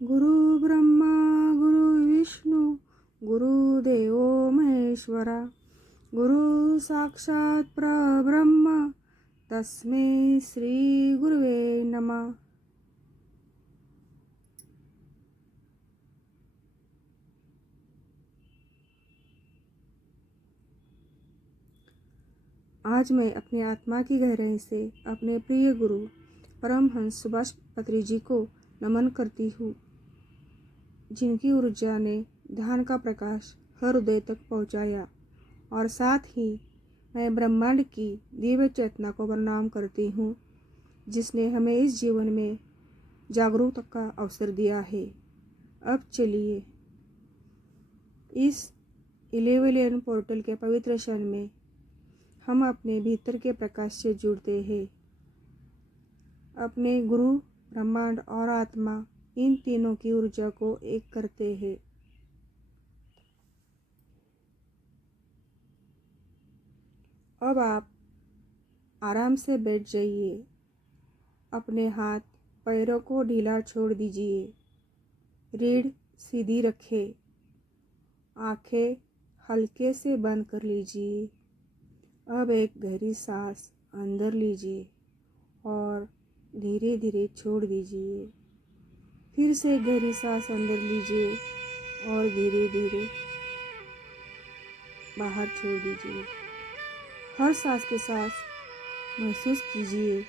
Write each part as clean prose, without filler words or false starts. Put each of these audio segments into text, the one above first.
गुरु ब्रह्मा गुरु विष्णु गुरुदेव महेश्वरा गुरु साक्षात परब्रह्म तस्मै श्री गुरुवे नमः। आज मैं अपनी आत्मा की गहराई से अपने प्रिय गुरु परमहंस सुभाष पत्री जी को नमन करती हूँ, जिनकी ऊर्जा ने ध्यान का प्रकाश हर हृदय तक पहुँचाया। और साथ ही मैं ब्रह्मांड की दिव्य चेतना को प्रणाम करती हूँ, जिसने हमें इस जीवन में जागरूकता का अवसर दिया है। अब चलिए इस 11 पोर्टल के पवित्र क्षण में हम अपने भीतर के प्रकाश से जुड़ते हैं। अपने गुरु, ब्रह्मांड और आत्मा, इन तीनों की ऊर्जा को एक करते हैं। अब आप आराम से बैठ जाइए। अपने हाथ पैरों को ढीला छोड़ दीजिए। रीढ़ सीधी रखें। आंखें हल्के से बंद कर लीजिए। अब एक गहरी सांस अंदर लीजिए और धीरे धीरे छोड़ दीजिए। फिर से गहरी सांस अंदर लीजिए और धीरे धीरे बाहर छोड़ दीजिए। हर सांस के साथ महसूस कीजिए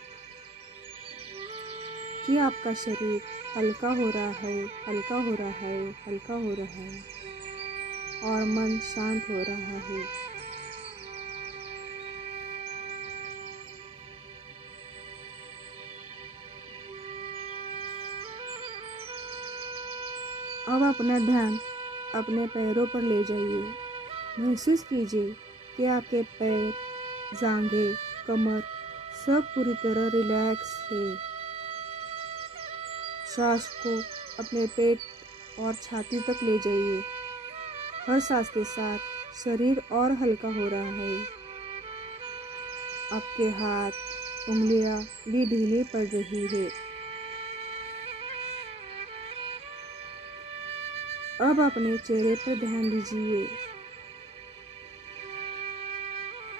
कि आपका शरीर हल्का हो रहा है, हल्का हो रहा है, हल्का हो रहा है और मन शांत हो रहा है। अब अपना ध्यान अपने पैरों पर ले जाइए। महसूस कीजिए कि आपके पैर, जांघें, कमर सब पूरी तरह रिलैक्स है। सांस को अपने पेट और छाती तक ले जाइए। हर सांस के साथ शरीर और हल्का हो रहा है। आपके हाथ, उंगलियां भी ढीली पड़ रही है। अब अपने चेहरे पर ध्यान दीजिए।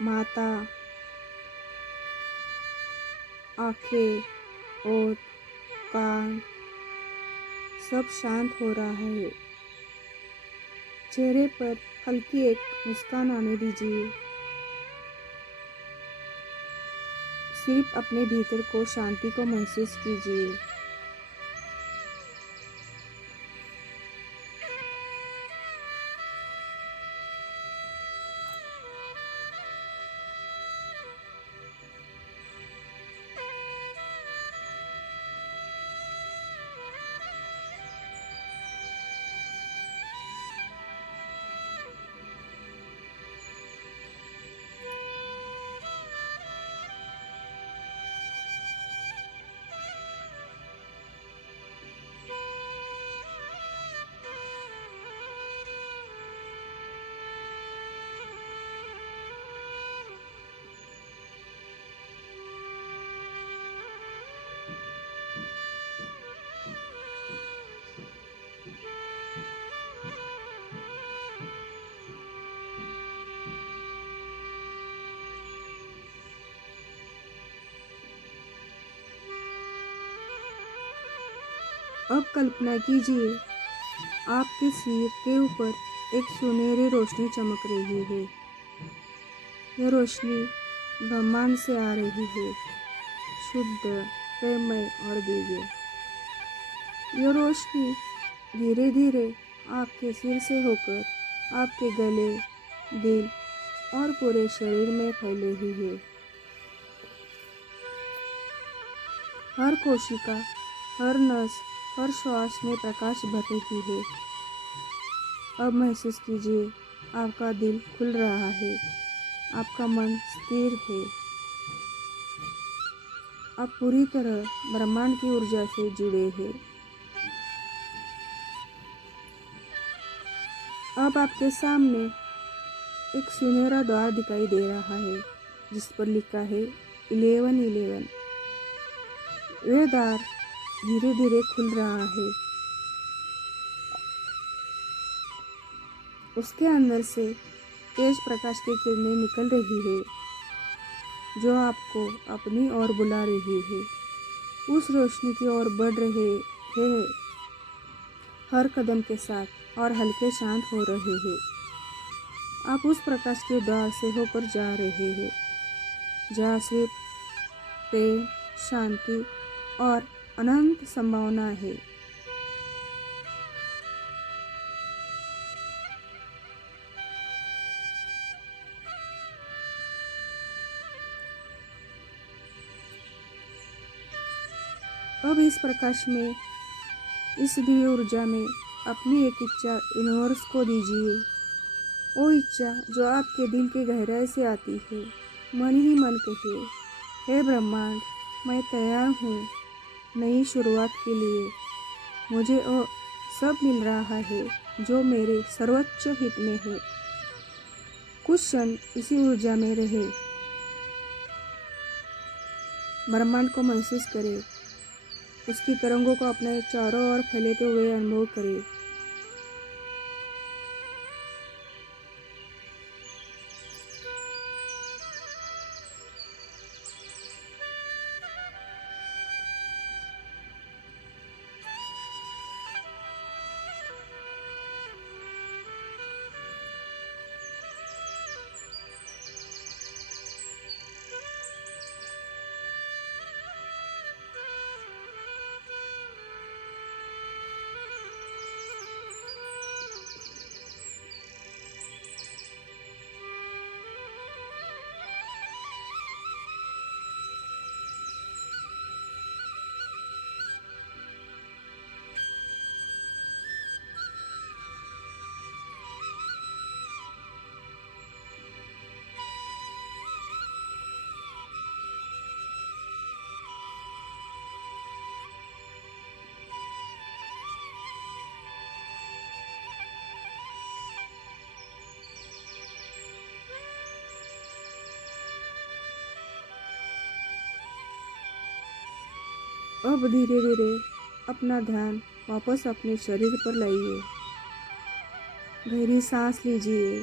माथा, आंखें, ओठ, कान सब शांत हो रहा है। चेहरे पर हल्की एक मुस्कान आने दीजिए। सिर्फ अपने भीतर को शांति को महसूस कीजिए। अब कल्पना कीजिए आपके सिर के ऊपर एक सुनहरी रोशनी चमक रही है। यह रोशनी ब्रह्मांड से आ रही है, शुद्ध, प्रेममय और दिव्य। यह रोशनी धीरे धीरे आपके सिर से होकर आपके गले, दिल और पूरे शरीर में फैल रही है। हर कोशिका, हर नस, हर श्वास में प्रकाश भर रही है। अब महसूस कीजिए आपका दिल खुल रहा है, आपका मन स्थिर है। आप पूरी तरह ब्रह्मांड की ऊर्जा से जुड़े हैं। अब आपके सामने एक सुनहरा द्वार दिखाई दे रहा है, जिस पर लिखा है 1111। वह द्वार धीरे धीरे खुल रहा है उसके अंदर से तेज प्रकाश की किरणें निकल रही है जो आपको अपनी ओर बुला रही है। उस रोशनी की ओर बढ़ रहे हैं हर कदम के साथ और हल्के शांत हो रहे हैं। आप उस प्रकाश के द्वार से होकर जा रहे हैं जहाँ सिर्फ प्रेम, शांति और अनंत संभावना है। अब इस प्रकाश में, इस दिव्य ऊर्जा में अपनी एक इच्छा यूनिवर्स को दीजिए। वो इच्छा जो आपके दिल के गहराई से आती है। मन ही मन कहिए, हे ब्रह्मांड, मैं तैयार हूँ नई शुरुआत के लिए। मुझे वो सब मिल रहा है जो मेरे सर्वोच्च हित में है। कुछ क्षण इसी ऊर्जा में रहे। ब्रह्मांड को महसूस करें, उसकी तरंगों को अपने चारों ओर फैलते हुए अनुभव करें। अब धीरे धीरे अपना ध्यान वापस अपने शरीर पर लाइए। गहरी सांस लीजिए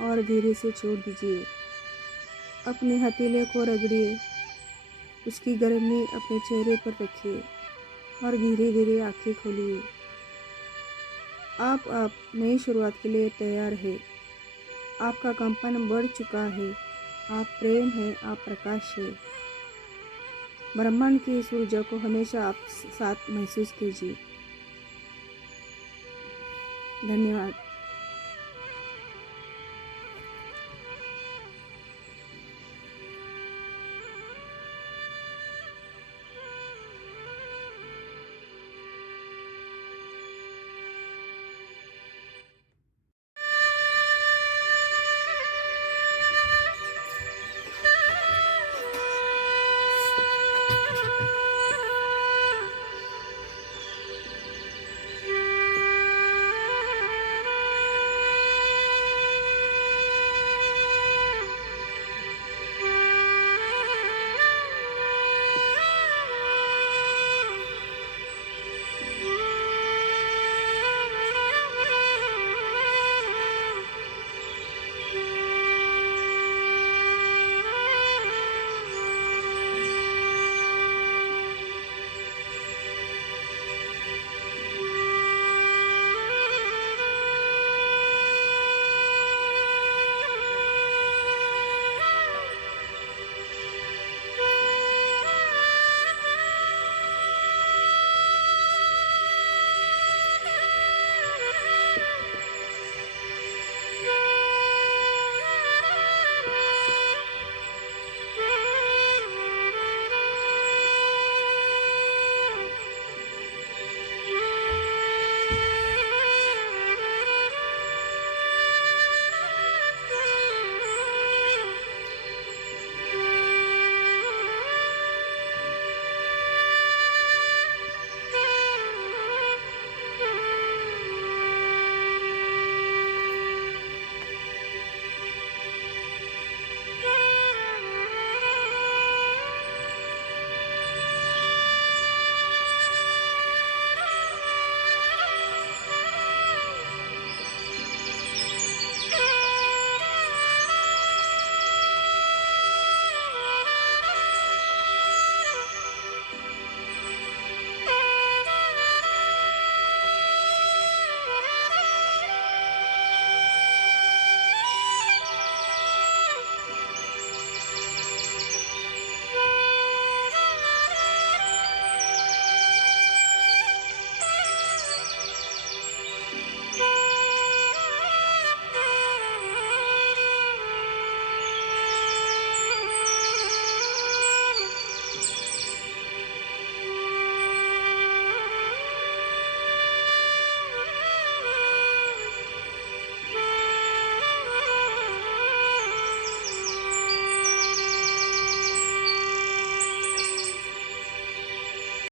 और धीरे से छोड़ दीजिए। अपने हथेली को रगड़िए, उसकी गर्मी अपने चेहरे पर रखिए और धीरे धीरे आंखें खोलिए। आप नई शुरुआत के लिए तैयार है। आपका कंपन बढ़ चुका है। आप प्रेम है, आप प्रकाश है। ब्रह्मांड की इस ऊर्जा को हमेशा आप साथ महसूस कीजिए। धन्यवाद।